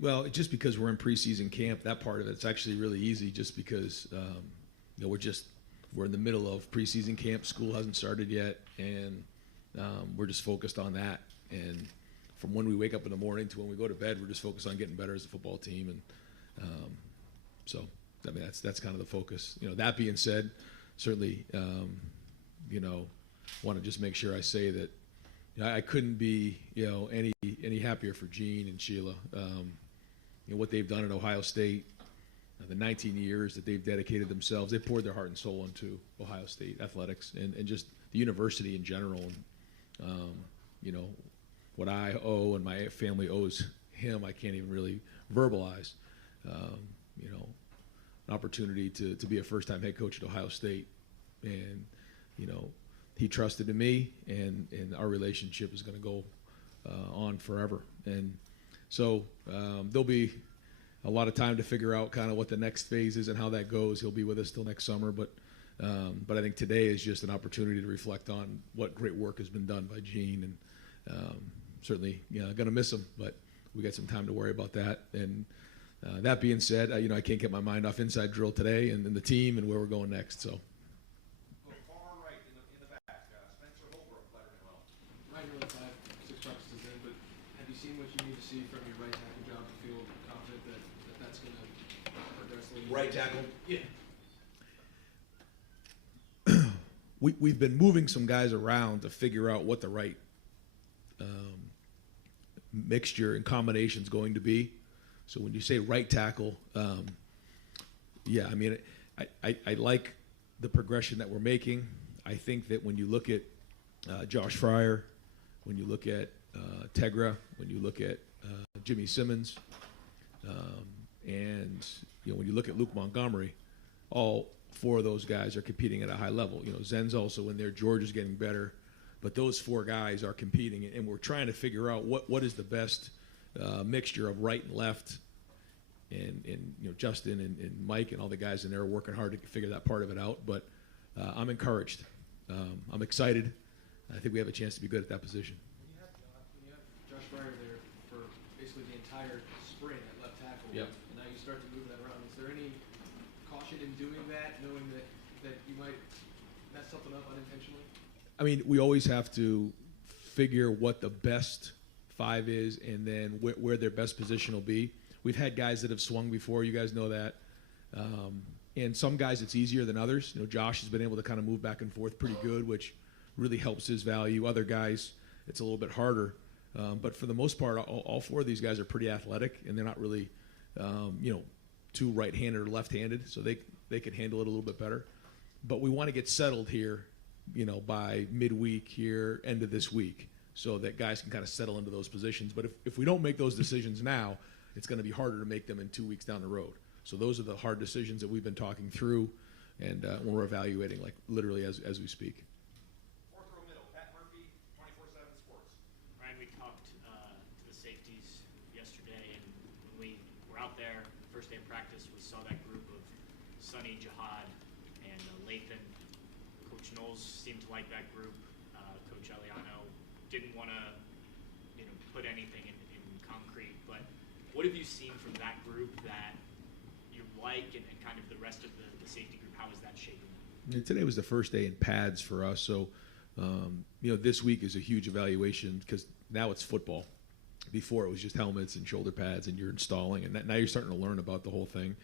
Well, just because we're in preseason camp, that part of it's actually really easy. Just because we're in the middle of preseason camp. School hasn't started yet, and we're just focused on that. And from when we wake up in the morning to when we go to bed, we're just focused on getting better as a football team. And so, I mean, that's kind of the focus. That being said, certainly, want to just make sure I say that I couldn't be, any happier for Gene and Sheila. What they've done at Ohio State, the 19 years that they've dedicated themselves, they poured their heart and soul into Ohio State athletics and just the university in general. And, what I owe and my family owes him, I can't even really verbalize. An opportunity to be a first-time head coach at Ohio State. And, he trusted in me, and our relationship is going to go on forever. And so there'll be a lot of time to figure out kind of what the next phase is and how that goes. He'll be with us till next summer, but I think today is just an opportunity to reflect on what great work has been done by Gene, and certainly, going to miss him, but we got some time to worry about that. And that being said, I can't get my mind off inside drill today and the team and where we're going next. So. Right tackle. Yeah. We've been moving some guys around to figure out what the right mixture and combination is going to be. So when you say right tackle, I like the progression that we're making. I think that when you look at Josh Fryer, when you look at Tegra, when you look at Jimmy Simmons, and when you look at Luke Montgomery, all four of those guys are competing at a high level. Zen's also in there. George is getting better. But those four guys are competing, and we're trying to figure out what is the best mixture of right and left. And Justin and Mike and all the guys in there are working hard to figure that part of it out. But I'm encouraged. I'm excited. I think we have a chance to be good at that position. When you have Josh Fryer there for basically the entire spring at left tackle, yep. And now you start to move that around, is there any caution in doing that, knowing that you might mess something up unintentionally? I mean, we always have to figure what the best five is and then where their best position will be. We've had guys that have swung before. You guys know that. And some guys it's easier than others. Josh has been able to kind of move back and forth pretty good, which really helps his value. Other guys, it's a little bit harder. But for the most part, all four of these guys are pretty athletic, and they're not really, too right-handed or left-handed, so they can handle it a little bit better. But we want to get settled here, by midweek here, end of this week, so that guys can kind of settle into those positions. But if we don't make those decisions now, it's going to be harder to make them in 2 weeks down the road. So those are the hard decisions that we've been talking through, and when we're evaluating, like literally as we speak. Fourth row middle, Pat Murphy, 24/7 Sports. Ryan, we talked to the safeties yesterday, and when we were out there, first day of practice, we saw that group of Sonny, Jihad, and Lathan. Coach Knowles seemed to like that group. Coach Eliano didn't want to, put anything in concrete. But what have you seen from that group that you like, and kind of the rest of the safety group? How is that shaping? Today was the first day in pads for us, so this week is a huge evaluation because now it's football. Before it was just helmets and shoulder pads, and you're installing, and now you're starting to learn about the whole thing.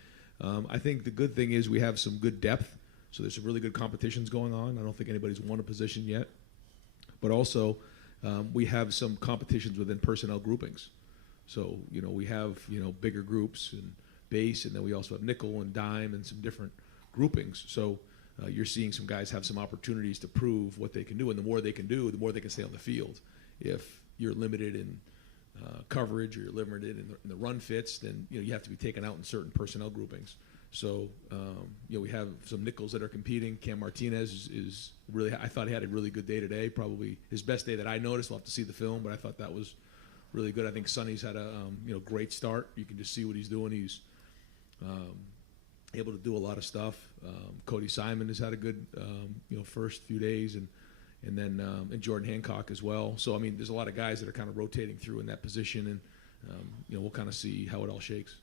I think the good thing is we have some good depth, so there's some really good competitions going on. I don't think anybody's won a position yet, but also we have some competitions within personnel groupings. So we have bigger groups and base, and then we also have nickel and dime and some different groupings. So you're seeing some guys have some opportunities to prove what they can do, and the more they can do, the more they can stay on the field. If you're limited in coverage or you're limited in the run fits, then you have to be taken out in certain personnel groupings. So we have some nickels that are competing. Cam Martinez is really, I thought he had a really good day today, probably his best day that I noticed. We'll have to see the film, but I thought that was really good. I think Sonny's had a great start. You can just see what he's doing. He's able to do a lot of stuff. Cody Simon has had a good first few days, and then Jordan Hancock as well. So I mean, there's a lot of guys that are kind of rotating through in that position, we'll kind of see how it all shakes.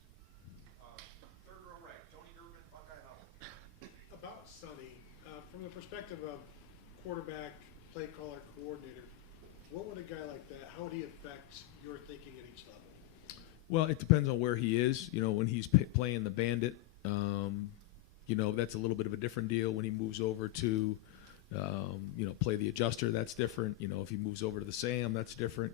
Third row right, Tony Durbin, Buckeye Huddle. About Sonny, from the perspective of quarterback, play caller, coordinator, what would a guy like that, how would he affect your thinking at each level? Well, it depends on where he is. When he's playing the bandit, that's a little bit of a different deal. When he moves over to, play the adjuster, that's different. If he moves over to the Sam, that's different.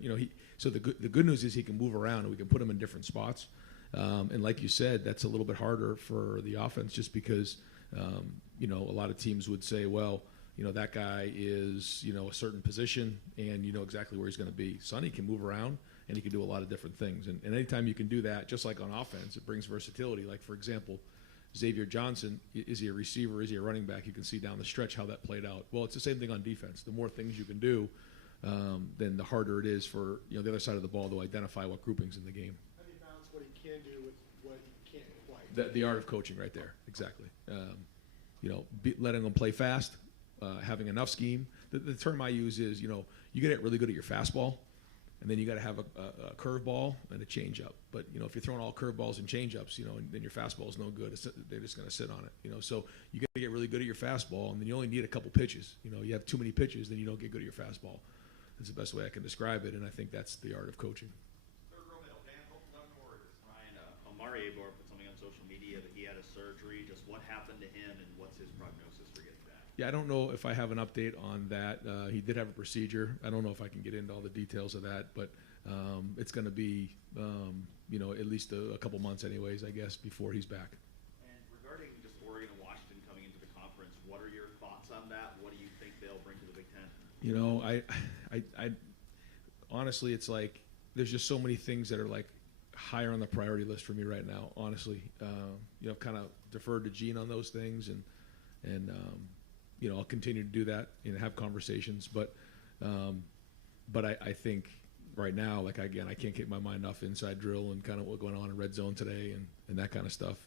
So the good news is he can move around and we can put him in different spots. And like you said, that's a little bit harder for the offense just because, a lot of teams would say, well, that guy is, a certain position and you know exactly where he's going to be. Sonny can move around and he can do a lot of different things. And anytime you can do that, just like on offense, it brings versatility. Like, for example, Xavier Johnson, is he a receiver? Is he a running back? You can see down the stretch how that played out. Well, it's the same thing on defense. The more things you can do, then the harder it is for the other side of the ball to identify what grouping's in the game. How do you balance what he can do with what he can't quite? The art of coaching right there, exactly. Letting them play fast, having enough scheme. The term I use is, you got to get really good at your fastball, and then you got to have a curveball and a changeup. But if you're throwing all curveballs and changeups, then your fastball is no good. They're just going to sit on it. So you got to get really good at your fastball, and then you only need a couple pitches. You have too many pitches, then you don't get good at your fastball. That's the best way I can describe it, and I think that's the art of coaching. Third row middle, Dan Hope, 11 Warriors. Ryan, Omari Abor put something on social media that he had a surgery. Just what happened to him, and what's his prognosis for getting back? Yeah, I don't know if I have an update on that. He did have a procedure. I don't know if I can get into all the details of that, but it's going to be, at least a couple months anyways, I guess, before he's back. And regarding just Oregon and Washington coming into the conference, what are your thoughts on that? What do you think they'll bring to the Big Ten? I honestly, it's like there's just so many things that are like higher on the priority list for me right now. Honestly, I've kind of deferred to Gene on those things, and I'll continue to do that and have conversations. But I think right now, like again, I can't keep my mind off inside drill and kind of what's going on in red zone today and that kind of stuff.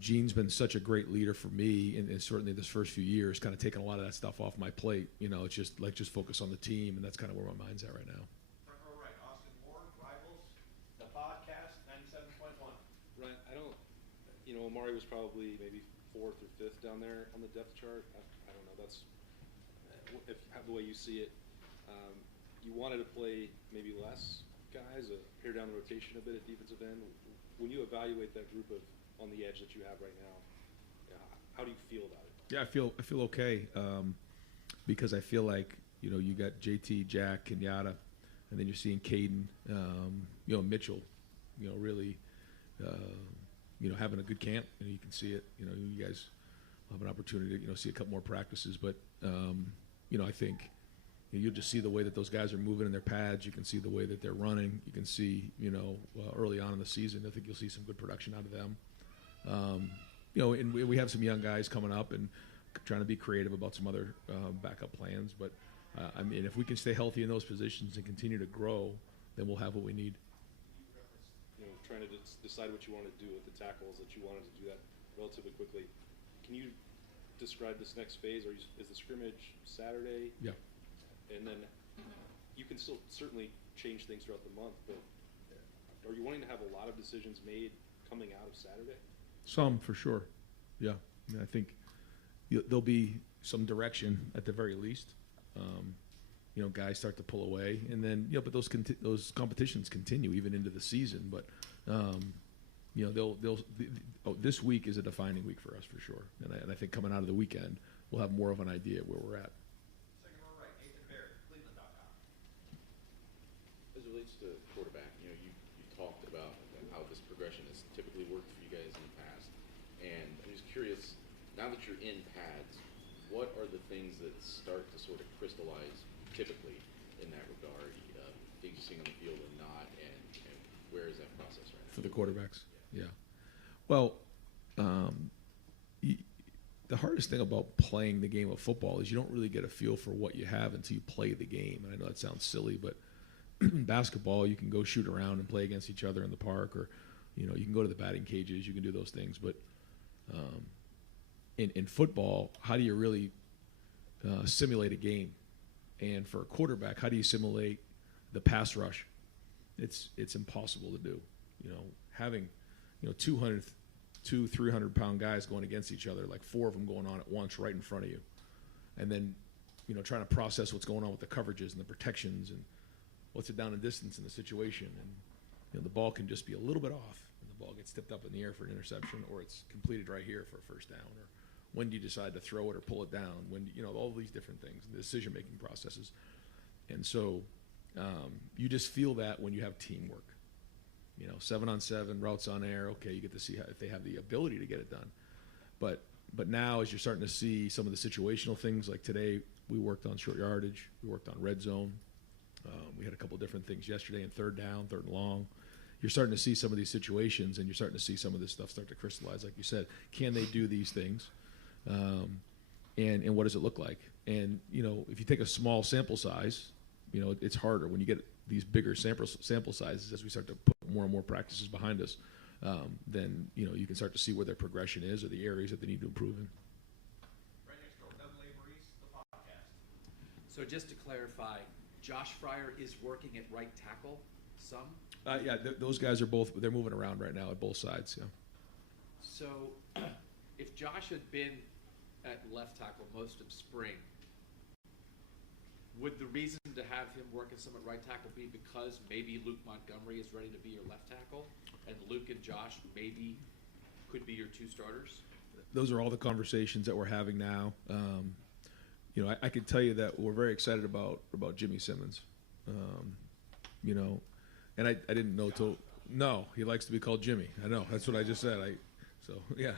Gene's been such a great leader for me, and certainly this first few years, kind of taking a lot of that stuff off my plate. It's just focus on the team, and that's kind of where my mind's at right now. Front row right, Austin Ward, Rivals, the podcast, 97.1. Right, Omari was probably maybe 4th or 5th down there on the depth chart. I don't know. That's the way you see it. You wanted to play maybe less guys, pare down the rotation a bit at defensive end. When you evaluate that group of on the edge that you have right now, how do you feel about it? Yeah, I feel okay because I feel like you got JT, Jack, Kenyatta, and then you're seeing Caden, Mitchell, really. Having a good camp, and you can see it. You guys will have an opportunity to see a couple more practices, but I think you'll just see the way that those guys are moving in their pads. You can see the way that they're running. You can see early on in the season, I think you'll see some good production out of them. And we have some young guys coming up and trying to be creative about some other backup plans. But if we can stay healthy in those positions and continue to grow, then we'll have what we need. Trying to decide what you want to do with the tackles, that you wanted to do that relatively quickly. Can you describe this next phase? Is the scrimmage Saturday? Yeah. And then you can still certainly change things throughout the month, but are you wanting to have a lot of decisions made coming out of Saturday? Some, for sure. Yeah. I think there'll be some direction at the very least. Guys start to pull away, and then but those competitions continue even into the season. But this week is a defining week for us for sure, and I think coming out of the weekend we'll have more of an idea where we're at. Second row right, Nathan Baird, Cleveland.com. As it relates to quarterback, you talked about how this progression has typically worked for you guys in the past, and I'm just curious, now that you're in pads, what are the things that start to sort of crystallize typically in that regard, things you see on the field and not, and where is that process right now? For the quarterbacks? Yeah. Well, the hardest thing about playing the game of football is you don't really get a feel for what you have until you play the game. And I know that sounds silly, but basketball, you can go shoot around and play against each other in the park, or you can go to the batting cages, you can do those things. But in football, how do you really simulate a game? And for a quarterback, how do you simulate the pass rush? It's impossible to do. Having 200, 300-pound guys going against each other, like 4 of them going on at once right in front of you, and then trying to process what's going on with the coverages and the protections and what's it down and distance in the situation, and the ball can just be a little bit off, and the ball gets tipped up in the air for an interception, or it's completed right here for a first down, or when do you decide to throw it or pull it down? When all these different things, the decision-making processes, and so you just feel that when you have teamwork. 7-on-7 routes on air. Okay, you get to see if they have the ability to get it done, but now as you're starting to see some of the situational things, like today we worked on short yardage, we worked on red zone. We had a couple different things yesterday in third down, third and long. You're starting to see some of these situations, and you're starting to see some of this stuff start to crystallize. Like you said, can they do these things? And what does it look like? And, if you take a small sample size, it's harder. When you get these bigger sample sizes, as we start to put more and more practices behind us, then, you can start to see where their progression is or the areas that they need to improve in. Right next door, Doug Laboreese, the podcast. So just to clarify, Josh Fryer is working at right tackle some? Yeah, those guys are they're moving around right now at both sides, yeah. So if Josh had been at left tackle most of spring, would the reason to have him working some at right tackle be because maybe Luke Montgomery is ready to be your left tackle, and Luke and Josh maybe could be your 2 starters? Those are all the conversations that we're having now. I can tell you that we're very excited about Jimmy Simmons. And I didn't know till no, he likes to be called Jimmy. I know, that's what I just said. Yeah.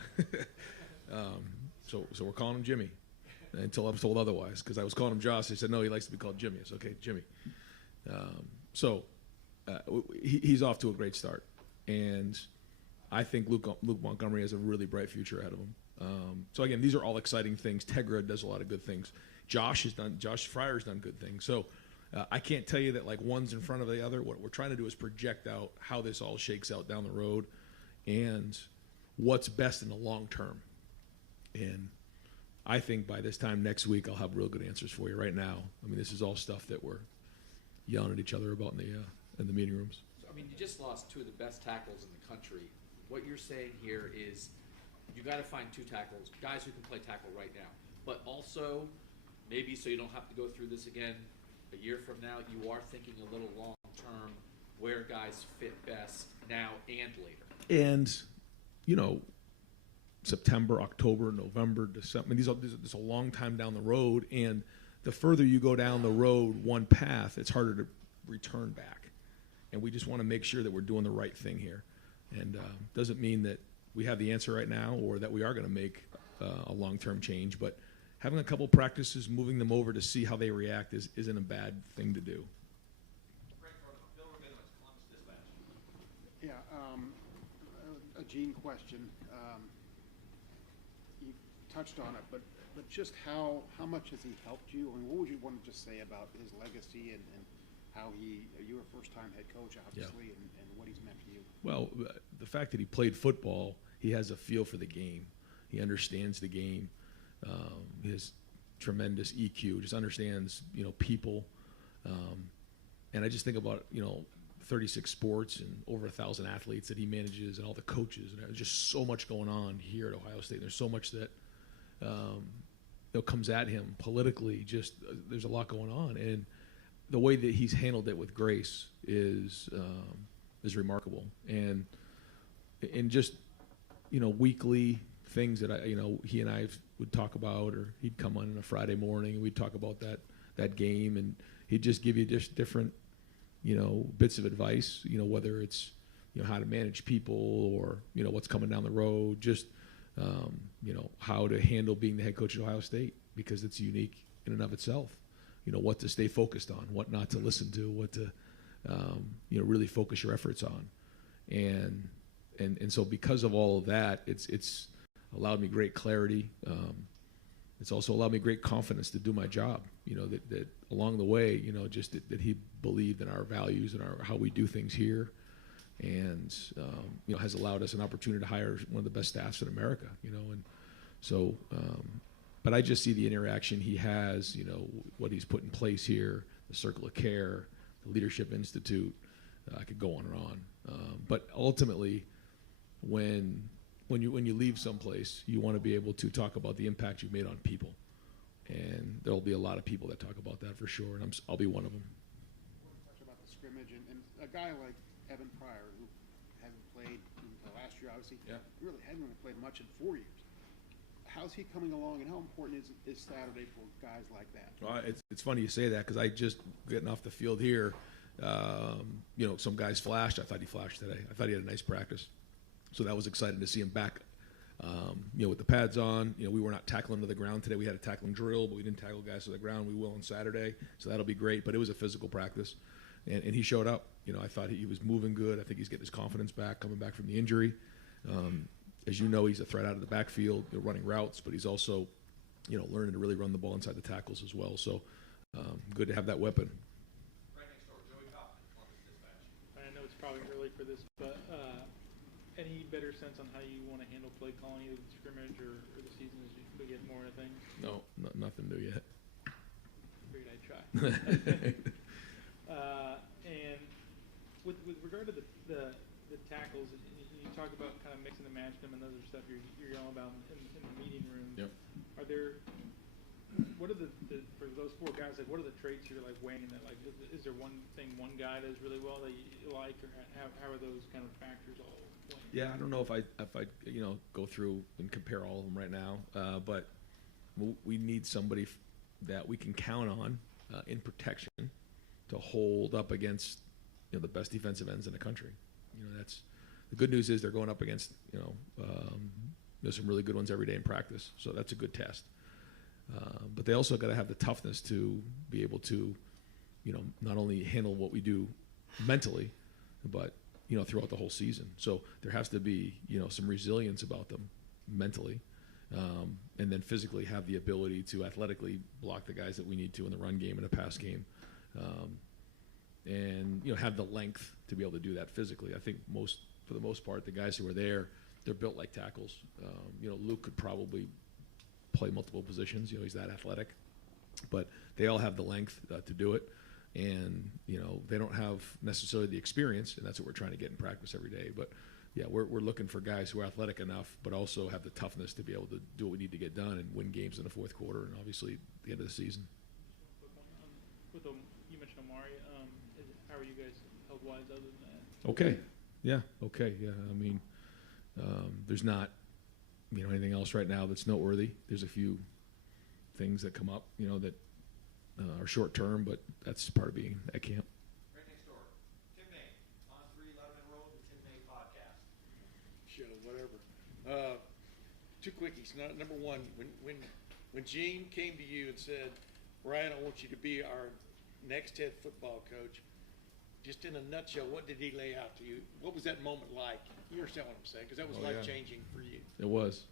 So we're calling him Jimmy until I was told otherwise, because I was calling him Josh. They said no, he likes to be called Jimmy. It's okay, Jimmy. He's off to a great start, and I think Luke Montgomery has a really bright future ahead of him. So again, these are all exciting things. Tegra does a lot of good things. Josh Fryer's done good things. So I can't tell you that like one's in front of the other. What we're trying to do is project out how this all shakes out down the road and what's best in the long term. And I think by this time next week I'll have real good answers for you. Right now, this is all stuff that we're yelling at each other about in the meeting rooms. So, you just lost 2 of the best tackles in the country. What you're saying here is you got to find 2 tackles, guys who can play tackle right now, but also maybe so you don't have to go through this again a year from now, you are thinking a little long term where guys fit best now and later. And, September, October, November, December, this is a long time down the road, and the further you go down the road one path, it's harder to return back. And we just want to make sure that we're doing the right thing here. And doesn't mean that we have the answer right now or that we are going to make a long-term change, but having a couple practices, moving them over to see how they react isn't a bad thing to do. Bill Rabinowitz, Columbus Dispatch. Yeah, a Gene question. You touched on it, but just how much has he helped you? What would you want to just say about his legacy and how you were a first-time head coach, obviously, and what he's meant to you? Well, the fact that he played football, he has a feel for the game. He understands the game. He has tremendous EQ, just understands, people. And I just think about, 36 sports and over 1,000 athletes that he manages and all the coaches. And there's just so much going on here at Ohio State. There's so much that comes at him politically. Just there's a lot going on. And the way that he's handled it with grace is remarkable. And just, weekly things that he and I would talk about, or he'd come on a Friday morning and we'd talk about that game, and he'd just give you just different, bits of advice, whether it's, how to manage people or, what's coming down the road, just, how to handle being the head coach at Ohio State, because it's unique in and of itself, what to stay focused on, what not to listen to, what to, really focus your efforts on. And so because of all of that, it's allowed me great clarity. It's also allowed me great confidence to do my job. That along the way, just that he believed in our values and how we do things here, and has allowed us an opportunity to hire one of the best staffs in America. And so but I just see the interaction he has, what he's put in place here, the Circle of Care, the Leadership Institute. I could go on and on. But ultimately, when you leave someplace, you want to be able to talk about the impact you've made on people. And there'll be a lot of people that talk about that for sure, and I'll be one of them. Talk about the scrimmage, and a guy like Evan Pryor, who hasn't played until last year, obviously, really hasn't really played much in 4 years. How's he coming along, and how important is Saturday for guys like that? Well, it's funny you say that because I just getting off the field here, some guys flashed. I thought he flashed today. I thought he had a nice practice, so that was exciting to see him back. With the pads on, we were not tackling to the ground today. We had a tackling drill, but we didn't tackle guys to the ground. We will on Saturday, so that'll be great. But it was a physical practice, and he showed up. I thought he was moving good. I think he's getting his confidence back, coming back from the injury. As you know, he's a threat out of the backfield, running routes, but he's also, learning to really run the ball inside the tackles as well. So good to have that weapon. Right next door, Joey Kaufman, Columbus Dispatch. I know it's probably early for this, but any better sense on how you want to handle play calling, either the scrimmage or the season as we get more of things? No, nothing new yet. Figured I'd try. And with regard to the tackles, you talk about kind of mixing and matching them and other stuff you're yelling about in the meeting room. Yep. What are the for those 4 guys, like what are the traits you're like weighing that, like is there one thing one guy does really well that you like, or how are those kind of factors all weighing? Yeah, I don't know if I go through and compare all of them right now, but we need somebody that we can count on in protection to hold up against the best defensive ends in the country. That's the good news is they're going up against there's some really good ones every day in practice, so that's a good test. But they also got to have the toughness to be able to not only handle what we do mentally, but throughout the whole season. So there has to be some resilience about them mentally, and then physically have the ability to athletically block the guys that we need to in the run game and the pass game, and have the length to be able to do that physically. I think for the most part, the guys who are there, they're built like tackles. Luke could probably play multiple positions. He's that athletic, but they all have the length to do it. And, they don't have necessarily the experience, and that's what we're trying to get in practice every day. But, yeah, we're looking for guys who are athletic enough but also have the toughness to be able to do what we need to get done and win games in the fourth quarter and obviously the end of the season. You mentioned Amari. How are you guys health-wise other than that? Okay. Yeah, okay. Yeah, I mean, there's not, anything else right now that's noteworthy. There's a few things that come up, that are short-term, but that's part of being at camp. Right next door, Tim May, on 3 Letterman Road, the Tim May podcast. Show, whatever. 2 quickies. Number one, when Gene came to you and said, Ryan, I want you to be our next head football coach, just in a nutshell, what did he lay out to you? What was that moment like? You understand what I'm saying? Because that was life-changing for you. It was.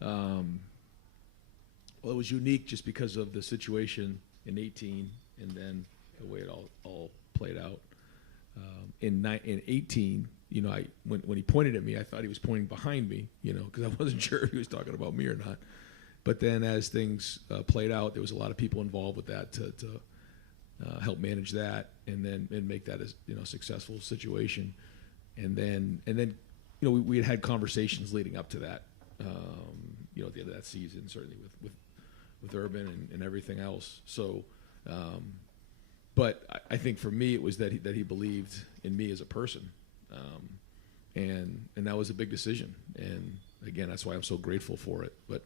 Well, it was unique just because of the situation in 18 and then the way it all played out. In 18, when he pointed at me, I thought he was pointing behind me, because I wasn't sure if he was talking about me or not. But then as things played out, there was a lot of people involved with that to help manage that and make that a successful situation. And then we had conversations leading up to that, at the end of that season, certainly with Urban and everything else. So, but I think for me it was that he believed in me as a person, and that was a big decision. And again, that's why I'm so grateful for it. But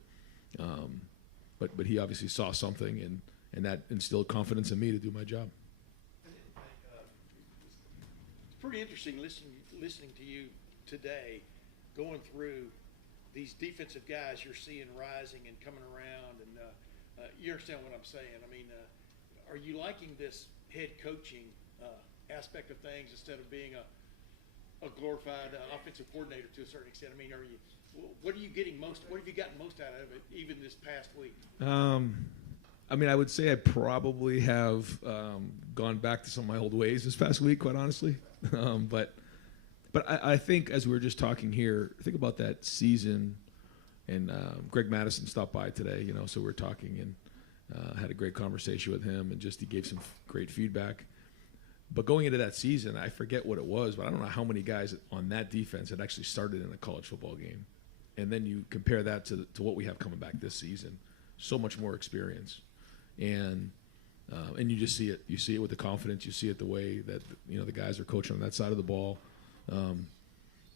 he obviously saw something and that instilled confidence in me to do my job. It's pretty interesting listening to you today, going through these defensive guys you're seeing rising and coming around, and you understand what I'm saying. I mean, are you liking this head coaching aspect of things instead of being a glorified offensive coordinator to a certain extent? I mean, what are you getting most? What have you gotten most out of it, even this past week? I mean, I would say I probably have gone back to some of my old ways this past week, quite honestly. But I think as we were just talking here, think about that season And Greg Madison stopped by today, you know, so we were talking and had a great conversation with him, and just he gave some great feedback. But going into that season, I forget what it was, but I don't know how many guys on that defense had actually started in a college football game. And then you compare that to what we have coming back this season. So much more experience. And you just see it. You see it with the confidence. You see it the way that, you know, the guys are coaching on that side of the ball.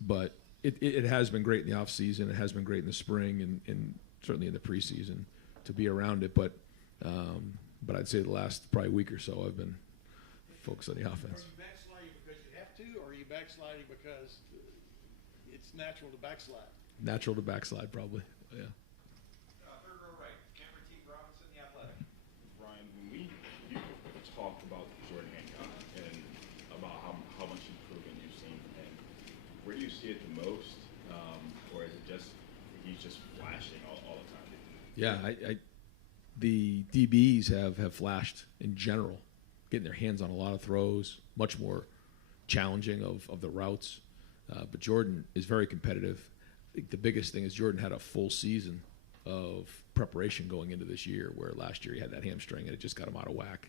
But it has been great in the off season. It has been great in the spring and certainly in the preseason to be around it. But I'd say the last probably week or so I've been focused on the offense. Are you backsliding because you have to, or are you backsliding because it's natural to backslide? Natural to backslide, probably. Yeah. Third row right, Cameron T. Robinson, The Athletic. Brian, when you talked about Jordan Hancock and about how much improvement you've seen from him, where do you see it the most, or is it just he's just flashing all the time? Yeah, the DBs have flashed in general, getting their hands on a lot of throws, much more challenging of the routes. But Jordan is very competitive. I think the biggest thing is Jordan had a full season of preparation going into this year, where last year he had that hamstring and it just got him out of whack.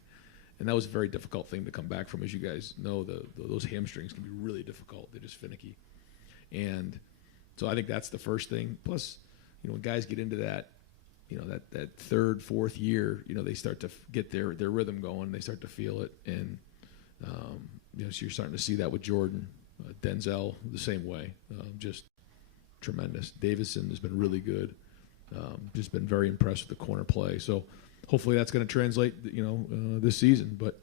And that was a very difficult thing to come back from. As you guys know, those hamstrings can be really difficult. They're just finicky. And so I think that's the first thing. Plus, you know, when guys get into that, you know, that third, fourth year, you know, they start to get their rhythm going. They start to feel it. And, you know, so you're starting to see that with Jordan. Denzel, the same way. Just tremendous. Davison has been really good. Just been very impressed with the corner play. So hopefully that's going to translate, you know, this season. But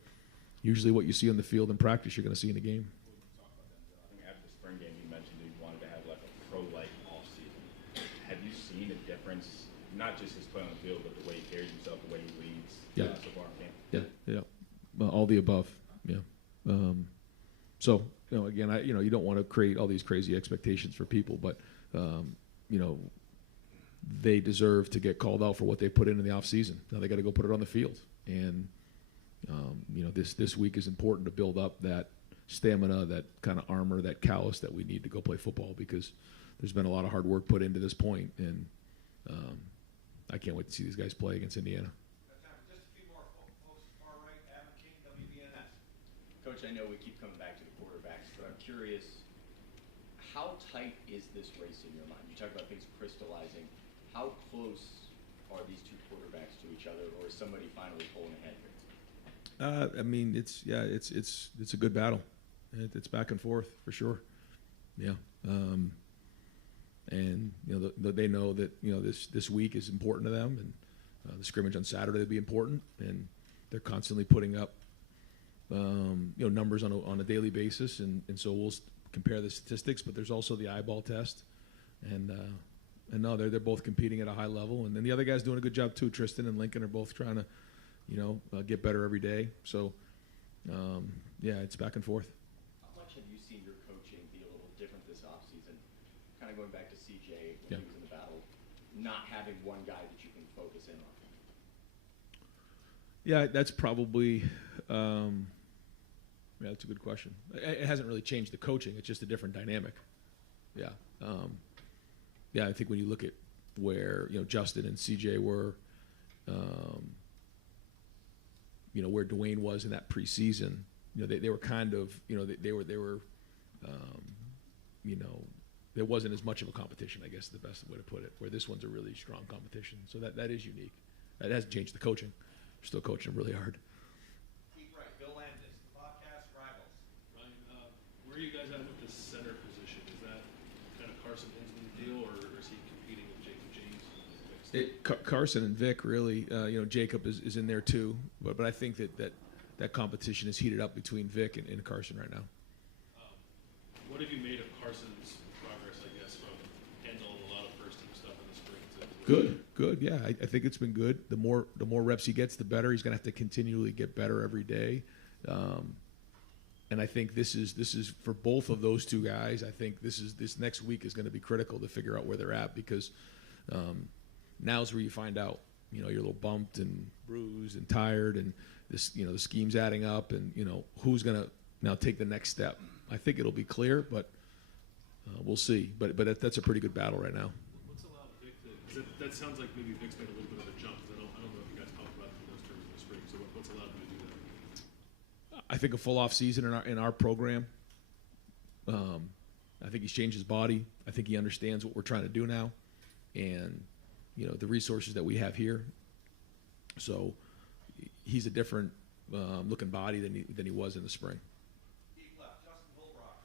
usually what you see on the field in practice, you're going to see in a game. I think after the spring game, you mentioned that you wanted to have like a pro-like offseason. Have you seen a difference, not just his play on the field, but the way he carries himself, the way he leads so far in camp? Yeah. Well, all the above. Yeah. So, you know, again, you don't want to create all these crazy expectations for people, but you know, they deserve to get called out for what they put in the off season. Now they got to go put it on the field, and you know, this week is important to build up that stamina, that kind of armor, that callus that we need to go play football, because there's been a lot of hard work put into this point, and I can't wait to see these guys play against Indiana. Just a few more folks. Far right, Adam King, WBNS. Coach, I know we keep coming back to the quarterbacks, but I'm curious, how tight is this race in your mind? You talk about things crystallizing. How close are these two quarterbacks to each other, or is somebody finally pulling ahead here? I mean, it's a good battle. It's back and forth for sure. Yeah. And you know, they know that, you know, this week is important to them, and the scrimmage on Saturday will be important, and they're constantly putting up you know, numbers on a daily basis, and so we'll compare the statistics, but there's also the eyeball test, and no, they're both competing at a high level, and then the other guy's doing a good job too. Tristan and Lincoln are both trying to, you know, get better every day. So yeah, it's back and forth. How much have you seen your coaching be a little different this offseason? Kind of going back to CJ when he was in the battle, not having one guy that you can focus in on. Yeah, that's probably yeah, that's a good question. It hasn't really changed the coaching. It's just a different dynamic. Yeah. Yeah, I think when you look at where, you know, Justin and CJ were, you know, where Dwayne was in that preseason, you know, they were kind of, you know, they were you know, there wasn't as much of a competition, I guess is the best way to put it, where this one's a really strong competition. So that is unique. That hasn't changed the coaching. We're still coaching them really hard. Keep right, Bill Landis, the podcast Rivals. Ryan, where are you guys at with the center position? Is that kind of Carson Hinzman's deal, or is he competing with Jacob James? Carson and Vic, really. You know, Jacob is in there too, but I think that competition is heated up between Vic and Carson right now. What have you made of Carson's progress, I guess, from handling a lot of first team stuff in the spring to Good. Yeah, I think it's been good. The more reps he gets, the better. He's going to have to continually get better every day. And I think this is for both of those two guys. I think this next week is going to be critical to figure out where they're at, because now's where you find out. You know, you're a little bumped and bruised and tired, and this, you know, the scheme's adding up, and you know who's going to now take the next step. I think it'll be clear, but we'll see. But that's a pretty good battle right now. What's allowed Vic to That sounds like maybe Vic's made a little bit of a jump. 'Cause I don't know if you guys talked about it in those terms in the spring. So what's allowed him to do that? I think a full off season in our program. I think he's changed his body. I think he understands what we're trying to do now, and the resources that we have here. So he's a different looking body than he was in the spring. Deep left, Justin Holbrook,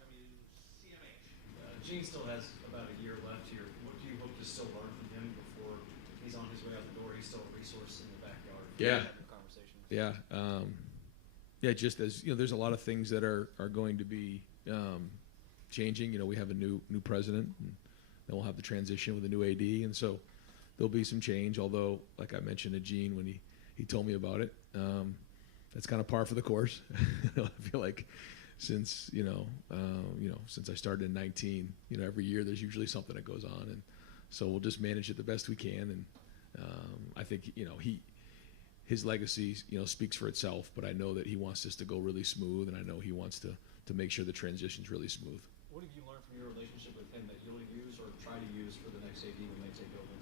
CMH. Gene still has about a year left here. What do you hope to still learn from him before he's on his way out the door? He's still a resource in the backyard. Yeah. Conversations. Yeah. Just as there's a lot of things that are going to be changing. We have a new president, and then we'll have the transition with a new AD, and so there'll be some change. Although, like I mentioned to Gene when he told me about it, that's kind of par for the course. I feel like since since I started in 19, every year there's usually something that goes on, and so we'll just manage it the best we can. And I think his legacy speaks for itself. But I know that he wants this to go really smooth, and I know he wants to make sure the transition's really smooth. What have you learned from your relationship with him that you'll use or try to use for the next AD when they take over?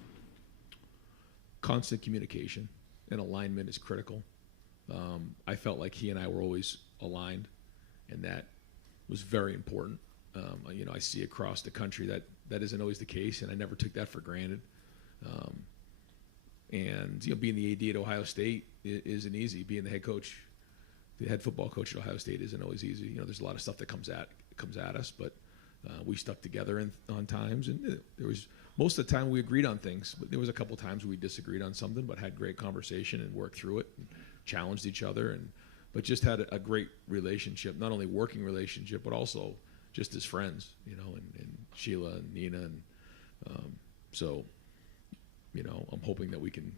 Constant communication and alignment is critical. I felt like he and I were always aligned, and that was very important. I see across the country that isn't always the case, and I never took that for granted. And being the AD at Ohio State isn't easy. Being the head coach, the head football coach at Ohio State isn't always easy. There's a lot of stuff that comes at us, but we stuck together on times, and there was most of the time we agreed on things, but there was a couple times we disagreed on something, but had great conversation and worked through it, and challenged each other, but just had a great relationship, not only working relationship, but also just as friends, and Sheila and Nina, and so I'm hoping that we can,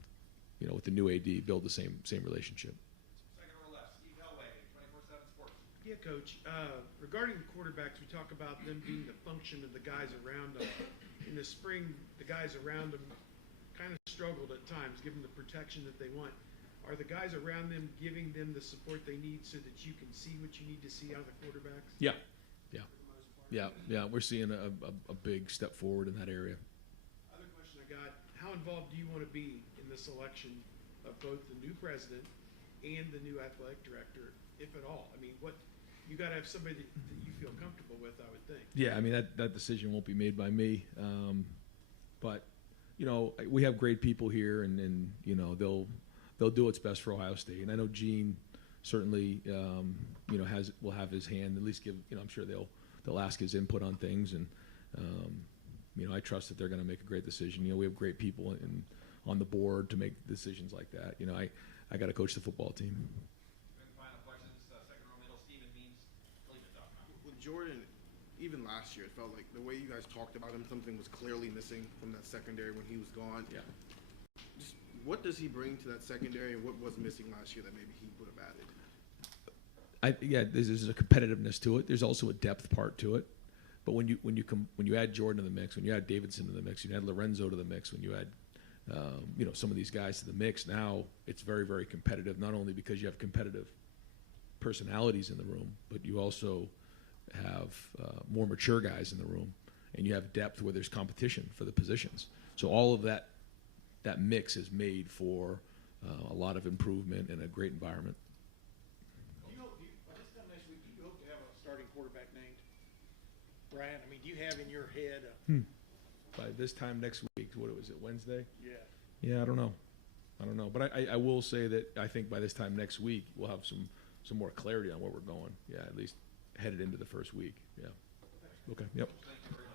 with the new AD, build the same relationship. Second row left, Steve Helway, 24/7 Sports. Yeah, Coach. Regarding the quarterbacks, we talk about them being the function of the guys around them. In the spring, the guys around them kind of struggled at times, given the protection that they want. Are the guys around them giving them the support they need so that you can see what you need to see out of the quarterbacks? Yeah. We're seeing a big step forward in that area. Other question I got: how involved do you want to be in the selection of both the new president and the new athletic director, if at all? I mean, you got to have somebody that you feel comfortable with, I would think. Yeah, I mean that decision won't be made by me, but we have great people here, and they'll do what's best for Ohio State. And I know Gene certainly will have his hand, at least give. I'm sure they'll ask his input on things, and I trust that they're going to make a great decision. We have great people on the board to make decisions like that. I got to coach the football team. Final questions, second row middle, Stephen Means, Cleveland.com. With Jordan, even last year, it felt like the way you guys talked about him, something was clearly missing from that secondary when he was gone. Yeah. Just what does he bring to that secondary, and what was missing last year that maybe he would have added? There's a competitiveness to it. There's also a depth part to it. But when you add Jordan to the mix, when you add Davidson to the mix, when you add Lorenzo to the mix, when you add some of these guys to the mix, now it's very, very competitive. Not only because you have competitive personalities in the room, but you also have more mature guys in the room, and you have depth where there's competition for the positions. So all of that mix is made for a lot of improvement and a great environment. By this time next week, do you hope to have a starting quarterback named? Brian, I mean, do you have in your head By this time next week, what was it, Wednesday? Yeah. Yeah, I don't know. But I will say that I think by this time next week, we'll have some more clarity on where we're going. Yeah, at least headed into the first week. Yeah. Okay. Yep. Thank you very much.